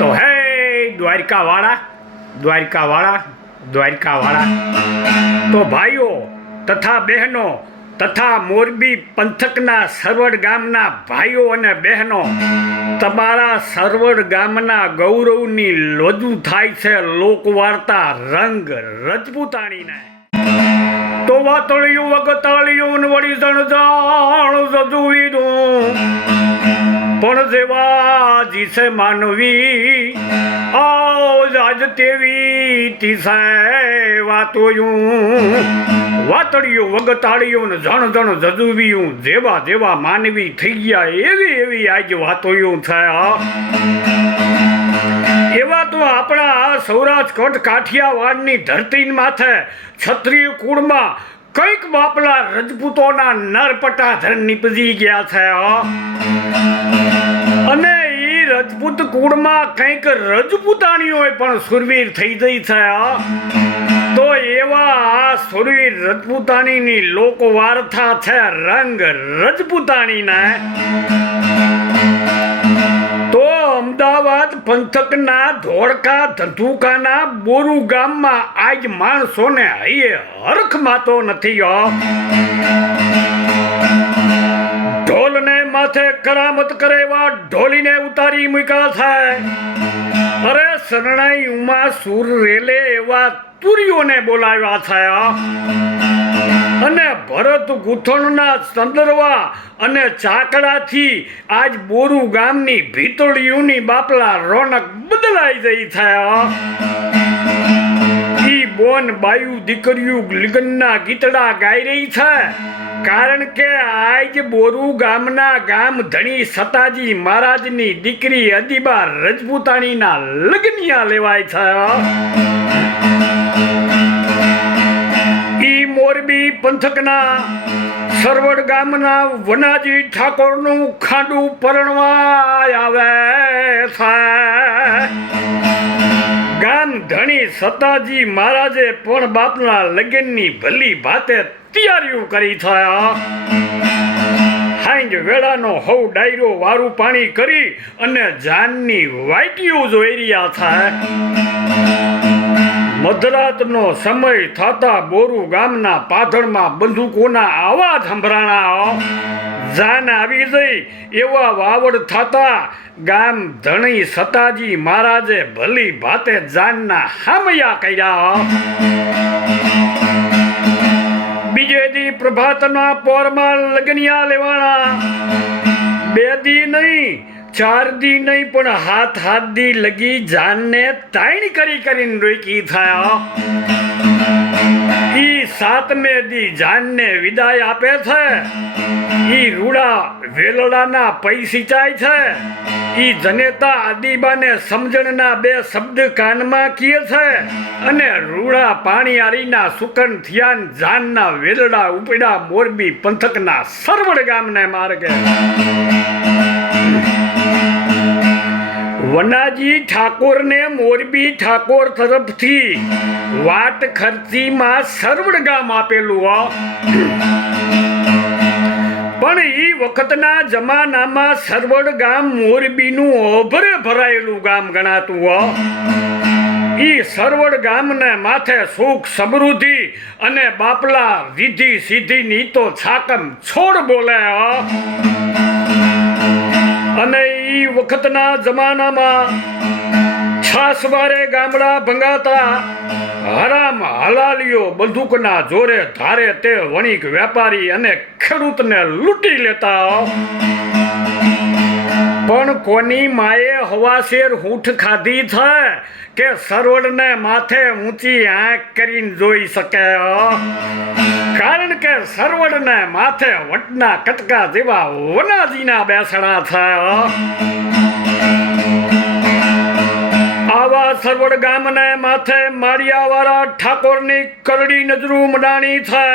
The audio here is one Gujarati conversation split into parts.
તો હે દ્વારકાવાળા તો ભાઈઓ તથા બહેનો તથા મોરબી પંથકના સરવડ ગામના ભાઈઓ અને બહેનો, તમારા સરવડ ગામના ગૌરવની લોજુ થાય છે લોકવાર્તા રંગ રજપૂતાણીને. તો વાતળિયું વગતાળિયું વળી જણ જજુવીદું પણ જેવા જીસે માનવી આજ તેવી તીસે વાતોયું વાતળિયું વગતાળિયું ને જણ જજુવીયું જેવા જેવા માનવી થઈ ગયા એવી આજ વાતોયું છે. એવા તો આપણા સૌરાષ્ટ્ર કાઠિયાવાડની ધરતી માથે ક્ષત્રિય કુળમાં કંઈક બાપલા રજપૂતોના નરપટાધર નીપજી ગયા છે. અને એ રજપૂત કુળમાં કંઈક રજપૂતાણીઓ પણ સુરવીર થઈ ગઈ છે. તો એવા સુરવીર રજપૂતાણીની લોકવાર્તા છે રંગ રજપૂતાણીને. તો અમદાવાદ પંથકના ધોળકા ધંધુકાના બોરુ ગામમાં આજ માણસોને હૈયે હરખ માતો નથી. ઢોલને માથે કરામત કરે એવા ઢોલીને ઉતારી મૂક્યા છે. અરે શરણાઈ ઉમા સુર રેલે એવા તુરીઓને બોલાવ્યા છે. અને ભરત ગૂંથણના ચંદરવા અને ચાકડાથી આજ બોરુ ગામની ભીતળીઓની બાપલા રોનક બદલાઈ ગઈ છે. ઈ બોન બાયુ દીકરીઓ લગ્નના ગીતડા ગાઈ રહી છે. કારણ કે આજ બોરુ ગામના ગામ ધણી સતાજી મહારાજની દીકરી અદીબા રજપૂતાણીના લગ્નિયા લેવાય છે. મોરબી પંથકના સરવડ ગામના વનાજી ઠાકોરનું ખાંડું પરણવા આવે છે. ગામ ધણી સતાજી મહારાજે પણ બાપના લગ્નની ભલી ભાતે તૈયારીઓ કરી છે. હાંજ વેળાનો હવ ડાયરો વારું પાણી કરી અને જાનની વાટીઓ જોઈ રહ્યા છે. મધરાતનો સમય થતા બોરુ ગામના પાથળમાં બંદૂકોના આવાજ સંભળાણા. જાન આવી જઈ એવા વાવડ થતા ગામ ધણી સતાજી મહારાજે ભલી ભાતે જાનના હામયા કર્યા. બીજે દી પ્રભાતના પોરમાં લગ્નિયા લેવાના. 2 દી નહીં 4 દી નહીં પણ હાથ દી લગી જાનને તાઈણ કરીને રોકી થયા. ઈ 7મે દી જાનને વિદાય આપે છે. ઈ રૂડા વેલડાના પૈ સિંચાય છે. ઈ જનેતા આદિબાને સમજણના 2 શબ્દ કાનમાં કહે છે. અને રૂડા પાણી આરીના સુકન થયાન જાનના વેલડા ઉપડ્યા મોરબી પંથકના સરવડ ગામને માર્ગે. વનાજી ઠાકોરને મોરબી ઠાકોર તરફથી વાટ ખર્ચીમાં સરવડ ગામ આપેલું. પણ એ વખતના જમાનામાં સરવડ ગામ મોરબીનું ઓભરે ભરાયેલું ગામ ગણાતું. ઈ સરવડ ગામને માથે સુખ સમૃદ્ધિ અને બાપલા રીધી સીધીની તો છાકમ છોડ બોલે. અને ઈ વખતના જમાનામાં છાસવારે ગામડા ભંગાતા. હરામ હલાલીઓ બંદૂકના જોરે ધારે તે વણિક વેપારી અને ખેડૂતને લૂંટી લેતા. પણ કોની માએ હવાશેર હૂંઠ ખાધી છે કે સરવડને માથે ઊંચી આંખ કરીને જોઈ શકે. કારણ કે સરવડને માથે વટના કટકા જેવા વનાજીના બેસણા છે. આવા સરવડ ગામને માથે માળિયાવાળા ઠાકોરની કરડી નજરું મડાણી છે.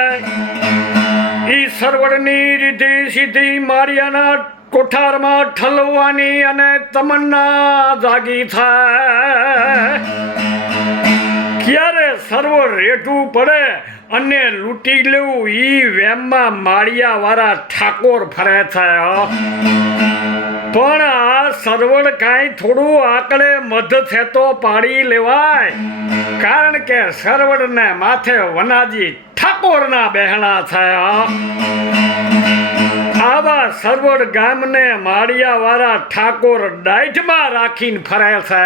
ઈ સરવડની રીધી સીધી માળિયાના કોઠારમાં ઠલવવાની અને તમન્ના જાગી છે. ક્યારે સરવડ રેઠું પડે અને લૂંટી લેવું ઈ વેમમાં માળિયાવાળા ઠાકોર ફરે છે. પણ આ સરવડ કાંઈ થોડું આકડે મધ છે તો પાડી લેવાય, કારણ કે સરવડને માથે વનાજી ઠાકોરના બહેણા થયા. આવા સરવડ ગામને માળિયાવાળા ઠાકોર દાઢમાં રાખીને ફરે છે.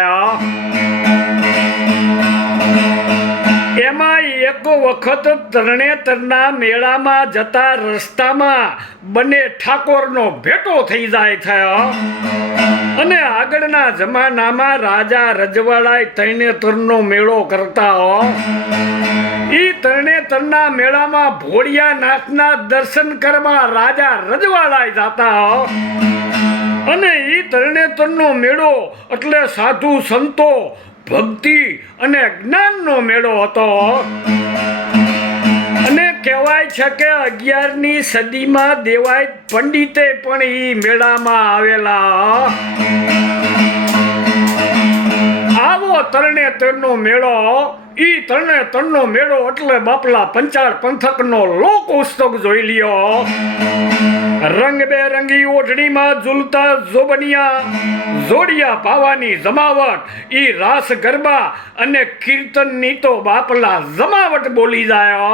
એમાં એક વખત તરણેતરના મેળામાં જતા રસ્તામાં બંને ઠાકોરનો ભેટો થઈ જાય છે. અને આગળના જમાનામાં રાજા રજવાડાએ તરણેતરનો મેળો કરતા. ઈ તરણેતરના મેળામાં ભોળિયાનાથના દર્શન કરવા રાજા રજવાડાએ જતા. અને ઈ તરણેતરનો મેળો એટલે સાધુ સંતો, ભક્તિ અને જ્ઞાનનો મેળો હતો. અને કહેવાય છે કે 11મી સદીમાં દેવાય પંડિતે પણ ઈ મેળામાં આવેલા. આવો તરણેતરનો મેળો, ઈ તરણેતરનો મેળો એટલે બાપલા પંચાળ પંથકનો લોક ઉત્સવ જોઈ લ્યો. રંગબેરંગી ઓઢણીમાં ઝૂલતા જોબનિયા, જોડિયા પાવાની જમાવટ, ઈ રાસ ગરબા અને કીર્તનની તો બાપલા જમાવટ બોલી જાય.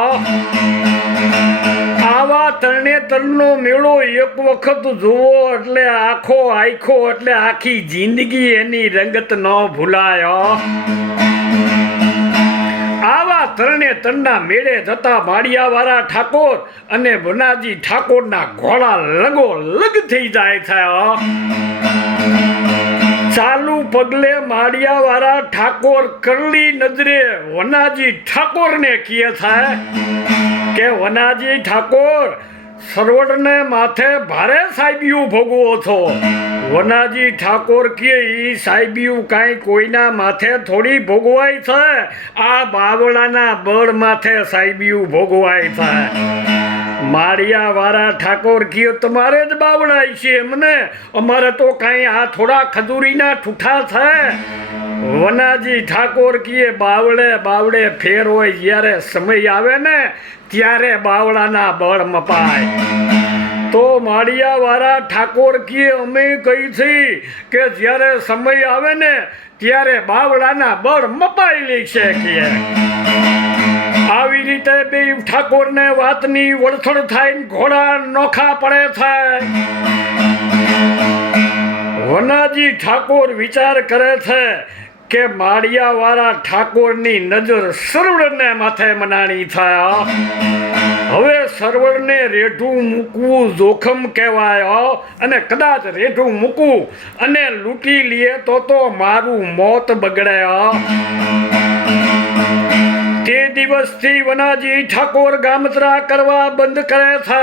આવા તરણેતરનો મેળો એક વખત જોવો એટલે આખો એટલે આખી જિંદગી એની રંગત ન ભૂલાય. આવા તરણેતરના મેળે જતા માળિયાવાળા ઠાકોર અને વનાજી ઠાકોરના ઘોડા લગો લગ થઈ જાય છે. ચાલુ પગલે માળિયાવાળા ઠાકોર કરલી નજરે વનાજી ઠાકોરને કહે છે કે વનાજી ઠાકોર, સરવડને માથે ભારે સાહેબિયું ભોગવો છો. વનાજી ઠાકોર કે ઈ સાહેબિયું કાંઈ કોઈના માથે થોડી ભોગવાય છે, આ બાવળાના બળ માથે સાહેબિયું ભોગવાય છે. માળિયાવાળા ઠાકોર કયો તમારે જ બાવળાય છે એમને, અમારે તો કાંઈ આ થોડા ખજૂરીના ઠૂઠા છે. વનાજી ઠાકોર કીએ બાવળે ફેર હોય, જ્યારે સમય આવે ને ત્યારે બાવળાના બળ મપાય. તો માળિયાવાળા ઠાકોર કીએ અમે કહી છી કે જ્યારે સમય આવે ને ત્યારે બાવળાના બળ મપાઈ લે છે કે. આવી રીતે બે ઠાકોરને વાતની વળથળ થાય, ઘોડા નોખા પડે છે. વનાજી ઠાકોર વિચાર કરે છે કે માળિયાવાળા ઠાકોરની નજર સરવડને માથે મનાણી થયા. હવે સરવડને રેઢું મૂકવું જોખમ કહેવાય, અને કદાચ રેઢું મૂકવું અને લૂંટી લઈએ તો મારું મોત બગડે. તે દિવસથી વનાજી ઠાકોર ગામતરા કરવા બંધ કરે છે.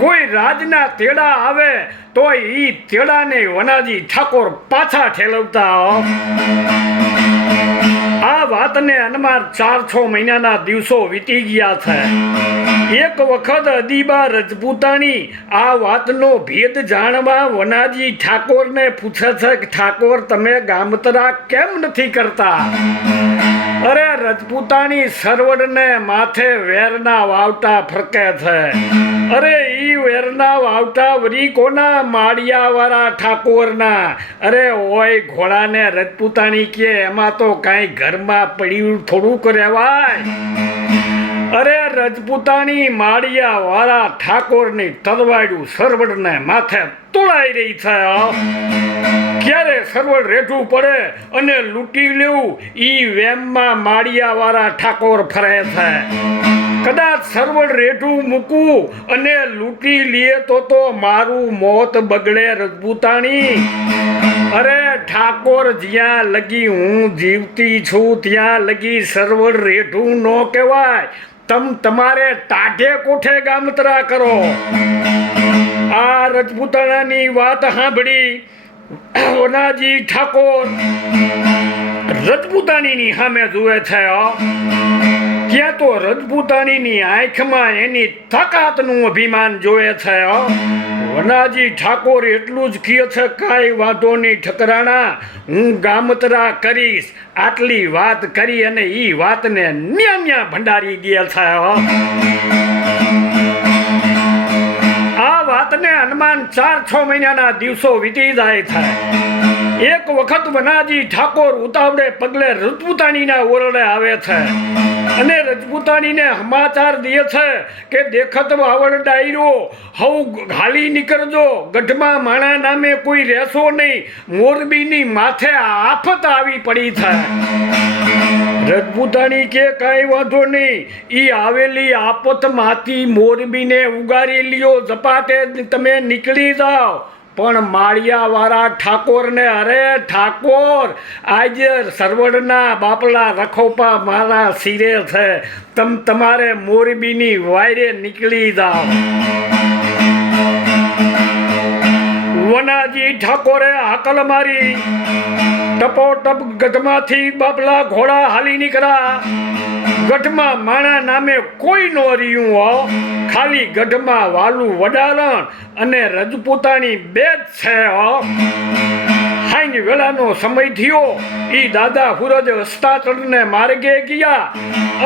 કોઈ રાજના તેડા આવે તો ઈ તેડાને વનાજી ઠાકોર પાછા ઠેલવતા. આ વાતને અનમાર 4-6 મહિનાના દિવસો વીતી ગયા છે. એક વખત અદીબા રજપૂતાણી આ વાતનો ભેદ જાણવા વનાજી ઠાકોરને પૂછે છે કે ઠાકોર, તમે ગામતરા કેમ નથી કરતા? અરે રજપૂતાણી સરવડને માથે વેરના વાવટા ફરકે છે. અરે ઈ વેરના વાવટા વરી કોના? માળિયાવાળા ઠાકોરના. અરે ઓય ઘોડાને રજપૂતાણી કે એમાં તો કાંઈ ઘરમાં પડ્યું થોડુંક રહેવાય. અરે રજપૂતાણી માળિયાવાળા ઠાકોરની તલવાડ્યું સરવડને માથે તોડાઈ રહી છે. ક્યારે સરવડ રેઠું પડે અને લૂંટી લેવું, ઈ વેમમાં માળિયાવાળા ઠાકોર ફરે છે. કદાચ સરવડ રેઠું મૂકવું અને લૂંટી લે તો મારું મોત બગડે રજપૂતાણી. અરે ઠાકોર, જ્યાં લગી હું જીવતી છું ત્યાં લગી સરવડ રેઠું ન કહેવાય. તમારે ટાઢે કોઠે ગામતરા કરો. આ રજપૂતાણાની વાત સાંભળી વનાજી ઠાકોર રજપૂતાણીની સામે જુએ છે. ત્યાં તો રજપૂતાણીની આંખમાં એની તાકાતનું અભિમાન જોયે છે. વનાજી ઠાકોર એટલું જ કહે છે, કાંઈ વાંધો નહીં ઠકરાણા, હું ગામતરા કરીશ. આટલી વાત કરી અને ઈ વાતને ન્યા ભંડારી ગયા છે. આ વાત જાતને અનુમાન 4-6 મહિનાના દિવસો વીતી જાય છે. એક વખત વનાજી ઠાકોર ઉતાવળે પગલે રજપૂતાણીના ઓરડે આવે છે અને રજપૂતાણીને સમાચાર દે છે કે દેખત વાવડ ડાયરો હવ હાલી નીકળજો, ગઢમાં માણા નામે કોઈ રહેશો નહીં, મોરબીની માથે આફત આવી પડી છે. રજપૂતાણી કે કાંઈ વાંધો નહીં, ઈ આવેલી આફતમાંથી મોરબીને ઉગારી લ્યો, ઝપાટે તમે નીકળી જાઓ. પણ માળિયાવાળા ઠાકોરને, અરે ઠાકોર, આજે સરવડના બાપલા રખોપા મારા શિરે છે, તમારે મોરબીની વાયરે નીકળી જાઓ. વનાજી ઠાકોરે હાકલ મારી ટપોટપ ગઢમાંથી બાપલા ઘોડા હાલી નીકળ્યા. ગઢમાં માણા નામે કોઈ નો રહ્યું હો, ખાલી ગઢમાં વાલું વડારણ અને રજપૂતાણી બે જ છે હો. હાઈન વેળાનો સમય થયો, ઈ દાદા હુરજ હસ્તાચળને માર્ગે ગયા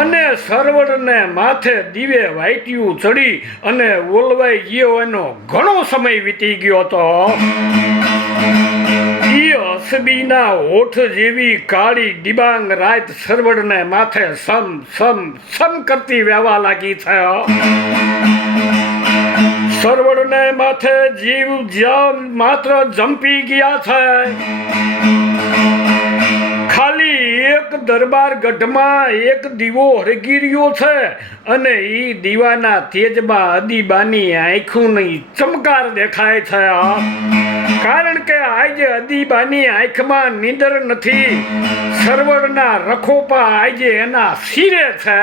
અને સરવડને માથે દીવે વાઈટ્યું ચડી અને ઓલવાઈ ગયો. એનો ઘણો સમય વીતી ગયો હતો. અસબીના હોઠ જેવી કાળી ડિબાંગ રાત સરવડને માથે સમ સમ સમ કરતી વહેવા લાગી છે. સરવડને માથે જીવ જાન માત્ર જંપી ગયા છે. ખાલી એક દરબાર ગઢમાં એક દીવો હરગી રહ્યો છે અને ઈ દીવાના તેજમાં અદીબાની આંખોની ચમકાર દેખાય છે. કારણ કે આજે અદીબાની આંખમાં નીંદર નથી, સરવડના રખોપા આજે એના શિરે છે.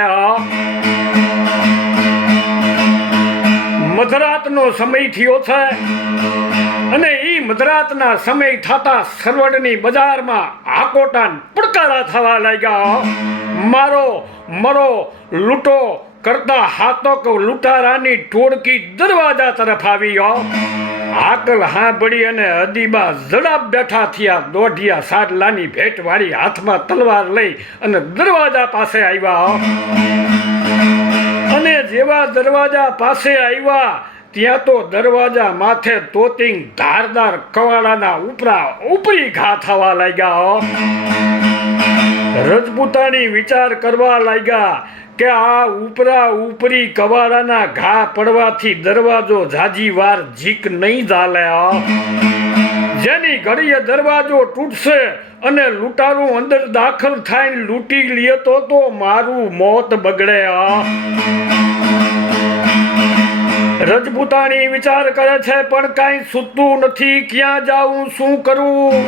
મધરાતનો સમય થયો છે અને ઈ મધરાતના સમય થતા સરવડની બજારમાં આકોટાન પડકારા થવા લાગ્યા. મારો મરો લૂંટો કરતા હાથોક લૂંટારાની ટોળકી દરવાજા તરફ આવી. આકલ હાંભળી અને અદીબા ઝડપ બેઠા થયા. દોઢિયા સાડલાની ભેટ વાળી હાથમાં તલવાર લઈ અને દરવાજા પાસે આવ્યા. અને જેવા દરવાજા પાસે આવ્યા ત્યાં તો દરવાજા માથે તોતિંગ ધારદાર કવાડાના ઉપરી ઘા થવા લાગ્યા. રજપૂતાણી વિચાર કરવા લાગ્યા કે આ ઉપરી કવાડાના ઘા પડવાથી દરવાજો જાજી વાર ઝીક નહીં ચાલે. જેની ઘડીએ દરવાજો તૂટશે અને લૂંટારું અંદર દાખલ થાય લૂંટી લે તો મારું મોત બગડે. રજપૂતાણી વિચાર કરે છે પણ કાંઈ સૂતું નથી, ક્યાં જાઉં, શું કરવું.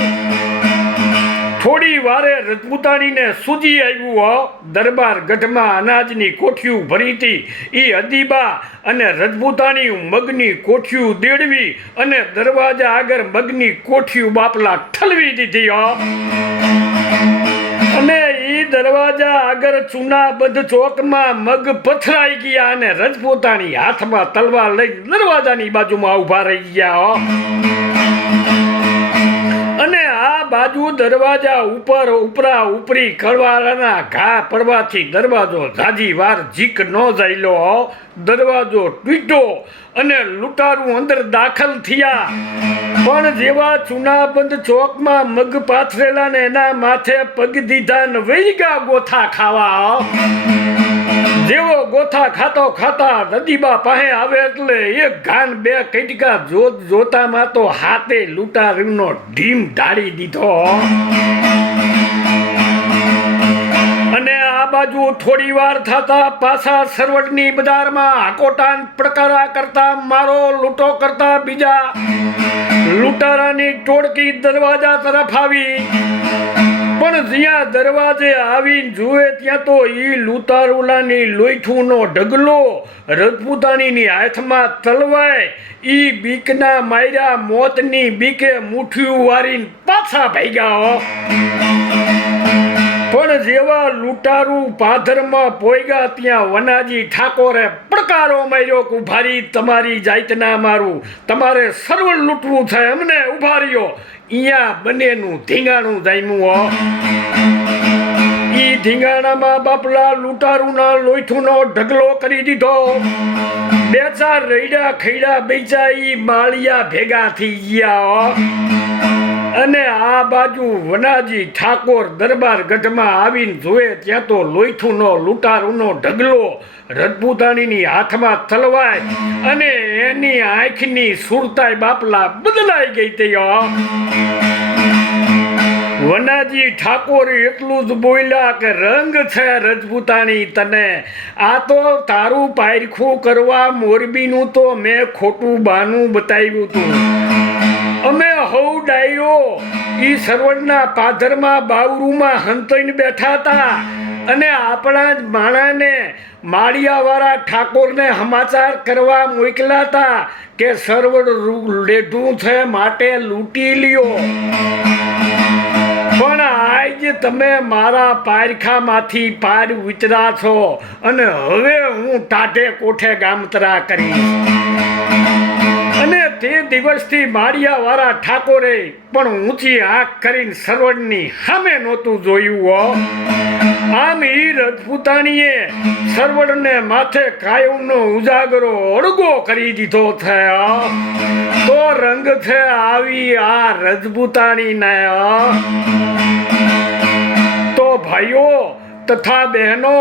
થોડી વારે રજપૂતાણીને સૂજી આવ્યું. દરબાર ગઢમાં અનાજની કોઠિયું ભરી હતી. ઈ અદીબા અને રજપૂતાણી મગની કોઠિયું દેડવી અને દરવાજા આગળ મગની કોઠિયું બાપલા ઠલવી દીધી. અને ઈ દરવાજા આગળ ચૂનાબંધ ચોકમાં મગ પથરાઈ ગયા અને રજપૂતાણી હાથમાં તલવાર લઈ દરવાજાની બાજુમાં ઊભા રહી ગયા. અને આ બાજુ દરવાજા ઉપરી કળવાળાના ઘા પડવાથી દરવાજો ઝાજી વાર ઝીક ન જાયલો. દરવાજો તૂટ્યો અને લૂંટારું અંદર દાખલ થયા. પણ જેવા ચૂનાબંધ ચોકમાં મગ પાથરેલા ને એના માથે પગ દીધા ને વૈગા ગોથા ખાવા. જેવો ગોથા ખાતા નદીબા પાસે આવે એટલે એક ઘાન બે કટકા જોતામાં તો હાથે લૂંટારીનો ઢીમ ઢાળી દીધો. અને આ બાજુ થોડી વાર થતા પાછા સરવડની બજારમાં આકોટાન પડકારા કરતા મારો લૂંટો કરતા બીજા લૂંટારાની ટોળકી દરવાજા તરફ આવી. પણ જ્યાં દરવાજે આવીને જુએ ત્યાં તો ઈ લૂંટારુલાની લોહીઠુંનો ઢગલો, રજપૂતાણીની હાથમાં તલવાય. ઈ બીકના માર્યા મોતની બીકે મુઠ્ઠીયું વારીને પાછા ભાગ્યા. પણ જેવા લૂંટારું પાધરમાં પોયગા ત્યાં વનાજી ઠાકોરે પડકારો માર્યો કે ઉભારી, તમારી જાતના મારું, તમારે સરવડ લૂંટવું છે, અમને ઉભા રહ્યો. અહીંયા બંનેનું ધીંગાણું જામ્યું. ઈ ધીંગાણામાં બાપલા લૂંટારુના લોહીઠુંનો ઢગલો કરી દીધો. બે ચાર રૈડા ખૈડા બેચા ઈ માળિયા ભેગા થઈ ગયા હો. અને આ બાજુ વનાજી ઠાકોર દરબાર ગઢમાં આવીને જોવે ત્યાં તો લોહીથુનો લૂંટારૂનો ઢગલો રજપૂતાણીની હાથમાં તલવાર અને એની આંખની સુરતાઈ બાપલા બદલાઈ ગઈ હતી હો. વનાજી ઠાકોર એટલું જ બોલ્યા કે રંગ છે રજપૂતાણી તને, આ તો તારું પાયરખું કરવા મોરબીનું તો મેં ખોટું બાનું બતાવ્યું તું. અમે હવ ડાયો ઈ સરવણના પાધરમાં બાવરૂમાં હંતાઈને બેઠા હતા અને આપણા જ માણાને માળિયાવાળા ઠાકોરને સમાચાર કરવા મોકલ્યા હતા કે સરવણ લેઢું છે માટે લૂંટી લ્યો. પણ આજ તમે મારા પારખામાંથી પાર વિચરા છો અને હવે હું ટાઢે કોઠે ગામતરા કરીશ. અને તે દિવસથી માળિયાવાળા ઠાકોરે પણ ઊંચી આંખ કરીને સરવણની સામે નહોતું જોયું હો. આમ ઈ રજપૂતાણીએ સરવણને માથે કાયમનો ઉજાગરો અળગો કરી દીધો છે. તો રંગ છે આવી આ રજપૂતાણીને. તો ભાઈઓ તથા બહેનો,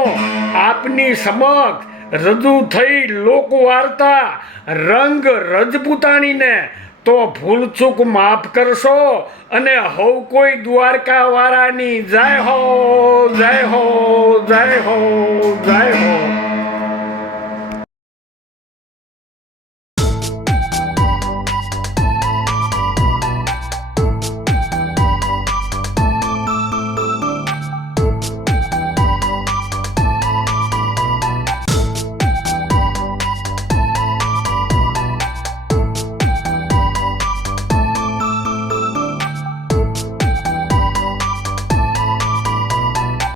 આપની સમક્ષ રજૂ થઈ લોકવાર્તા રંગ રજપૂતાણીને. તો ભૂલચૂક માફ કરશો અને હવ કોઈ દ્વારકા વાળાની જય હો, જય હો, જય હો, જય હો.